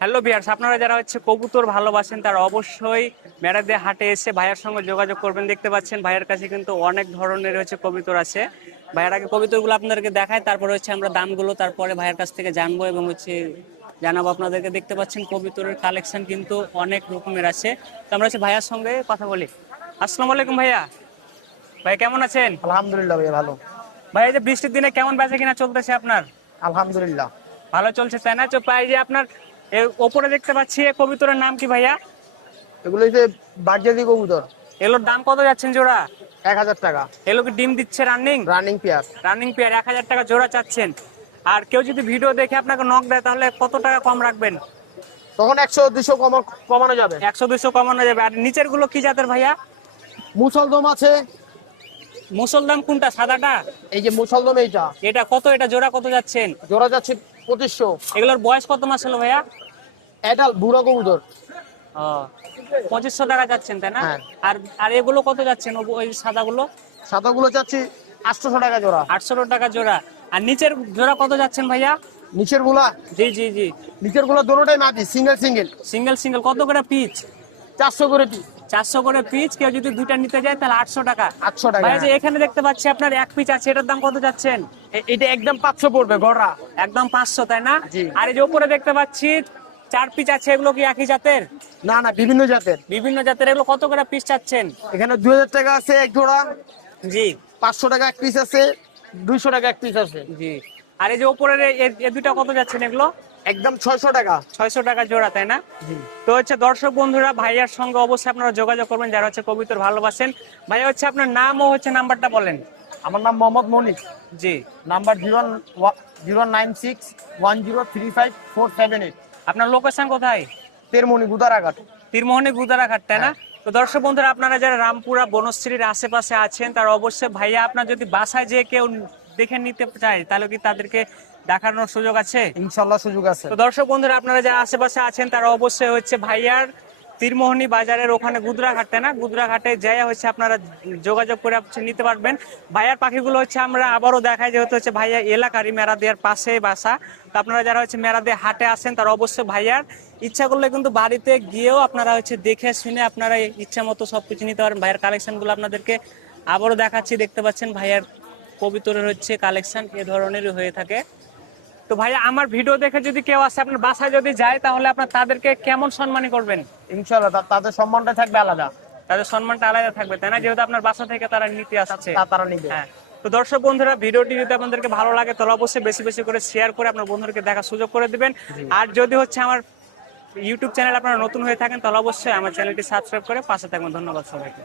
Hello viewers, আপনারা যারা হচ্ছে কবুতর ভালোবাসেন তারা অবশ্যই মেরাদে হাটে এসে ভাইয়ার সঙ্গে যোগাযোগ করবেন। দেখতে পাচ্ছেন ভাইয়ার কাছে কিন্তু অনেক ধরনের হচ্ছে কবুতর আছে। ভাইয়ার আগে কবুতরগুলো আপনাদেরকে দেখায়, তারপরে হচ্ছে আমরা দামগুলো তারপরে ভাইয়ার কাছ থেকে জানবো এবং হচ্ছে জানাবো আপনাদেরকে। দেখতে পাচ্ছেন কবুতরের কালেকশন কিন্তু অনেক রকমের আছে। তো আমরা হচ্ছে ভাইয়ার সঙ্গে কথা বলি। আসসালামু আলাইকুম ভাইয়া। ভাই কেমন আছেন? আলহামদুলিল্লাহ ভাই ভালো। ভাই এই যে বৃষ্টির দিনে কেমন বেচা কিনা চলতেছে আপনার? আলহামদুলিল্লাহ ভালো চলছে তাই না? তো প্রায় যে আপনার ওপরে দেখতে পাচ্ছি এই কবুতরের নাম কি ভাইয়া? এগুলো যে বাগজাদি কবুতর। এগুলোর দাম কত যাচ্ছেন জোড়া? 1000 টাকা এগুলো কি ডিম দিচ্ছে running? Running pair. Running pair 1000 টাকা জোড়া চাচ্ছেন। আর কেউ যদি ভিডিও দেখে আপনাকে নক দেয় তাহলে কত টাকা কম রাখবেন? তখন 100-200 কমানো যাবে। 100-200 কমানো যাবে। আর নিচের গুলো কি জাতের ভাইয়া? মুসলদম আছে। মুসলদাম কোনটা, সাদাটা? এই যে মুসলদম এইটা এটা কত, এটা জোড়া কত যাচ্ছেন? জোড়া যাচ্ছে 2500। এগুলোর বয়স কত মাস হলো ভাইয়া? এটা বুড়া কবুতর। ও, 2500 টাকা যাচ্ছেন তাই না? হ্যাঁ। আর আর এগুলো কত যাচ্ছেন, ওই সাদাগুলো? সাদাগুলো যাচ্ছে 800 টাকা জোড়া। 800 টাকা জোড়া। আর নিচের জোড়া কত যাচ্ছেন ভাইয়া? নিচের গুলা জি জি জি। নিচের গুলা দুটোটাই মাটি, সিঙ্গেল সিঙ্গেল। সিঙ্গেল সিঙ্গেল কত করে পিচ? 400 করে পিস। 400 করে পিচ। কেউ যদি দুইটা নিতে যায় তাহলে 800 টাকা। 800 টাকা। ভাই যে এখানে দেখতে পাচ্ছি আপনার এক পিচ আছে, এটার দাম কত যাচ্ছেন? এটা একদম 500 পড়বে গড়া। একদম 500 তাই না? জি। আর এই যে উপরে দেখতে পাচ্ছি 4 পিচ আছে, এগুলো কি একই জাতের? না না, বিভিন্ন জাতের। বিভিন্ন জাতের। এগুলো কত করে পিস চাচ্ছেন? এখানে 2000 টাকা আছে এক জোড়া, জি 500 টাকা এক পিস আছে, 200 টাকা এক পিস আছে। জি। আর এই যে উপরের এই দুইটা কত যাচ্ছেন এগুলো? একদম 600 টাকা। 600 টাকা জোড়া তাই না? জি। তো হচ্ছে দর্শক বন্ধুরা, ভাইয়ার সঙ্গে অবশ্যই আপনারা যোগাযোগ করবেন যারা হচ্ছে কবুতর ভালোবাসেন। ভাইয়া হচ্ছে আপনার নাম ও হচ্ছে নাম্বারটা বলেন। আমার নাম মোহাম্মদ মনিক। জি। নাম্বার 09610354778। আপনার লোকেশন কোথায়? তেরমনি গুদারাঘাট। তীরমোহনী গুদারাঘাট তাই না? তো দর্শক বন্ধুরা, আপনারা যারা রামপুরা বনশ্রীর আশেপাশে আছেন তারা অবশ্যই ভাইয়া আপনার যদি বাসায় যেয়ে কেউ দেখে নিতে চায় তাহলে কি তাদেরকে দেখানোর সুযোগ আছে? ইনশাল্লাহ সুযোগ আছে। তো দর্শক বন্ধুরা, আপনারা যারা আশেপাশে আছেন তারা অবশ্যই হচ্ছে ভাইয়ার তীরমোহনী বাজারের ওখানে গুদরাঘাট তাই না, গুদরাঘাটে যাই হচ্ছে আপনারা যোগাযোগ করে হচ্ছে নিতে পারবেন। ভাইয়ার পাখিগুলো হচ্ছে আমরা আবারও দেখাই, যেহেতু হচ্ছে ভাইয়া এলাকারই মেরাদিয়ার পাশে বাসা। তো আপনারা যারা হচ্ছে মেরাদিয়া হাটে আসেন তারা অবশ্যই ভাইয়ার ইচ্ছা করলে কিন্তু বাড়িতে গিয়েও আপনারা হচ্ছে দেখে শুনে আপনারা ইচ্ছা মতো সবকিছু নিতে পারেন। ভাইয়ার কালেকশন গুলো আপনাদেরকে আবারও দেখাচ্ছি। দেখতে পাচ্ছেন ভাইয়ার কবুতরের হচ্ছে কালেকশন এ ধরনেরই হয়ে থাকে। তো ভাইয়া আমার ভিডিও দেখে যদি কেউ আসে আপনার বাসায় যদি যায় তাহলে আপনার তাদেরকে কেমন সম্মানী করবেন? ইনশাল্লাহ তাদের সম্মানটা থাকবে আলাদা। তাদের সম্মানটা আলাদা থাকবে তাই না, যেহেতু আপনার বাসা থেকে তারা নিতে আসছে। তারা নিবে। হ্যাঁ। তো দর্শক বন্ধুরা, ভিডিওটি যদি আপনাদেরকে ভালো লাগে তাহলে অবশ্যই বেশি বেশি করে শেয়ার করে আপনার বন্ধুদেরকে দেখার সুযোগ করে দিবেন। আর যদি হচ্ছে আমার ইউটিউব চ্যানেল আপনারা নতুন হয়ে থাকেন তাহলে অবশ্যই আমার চ্যানেলটি সাবস্ক্রাইব করে পাশে থাকবেন। ধন্যবাদ সবাইকে।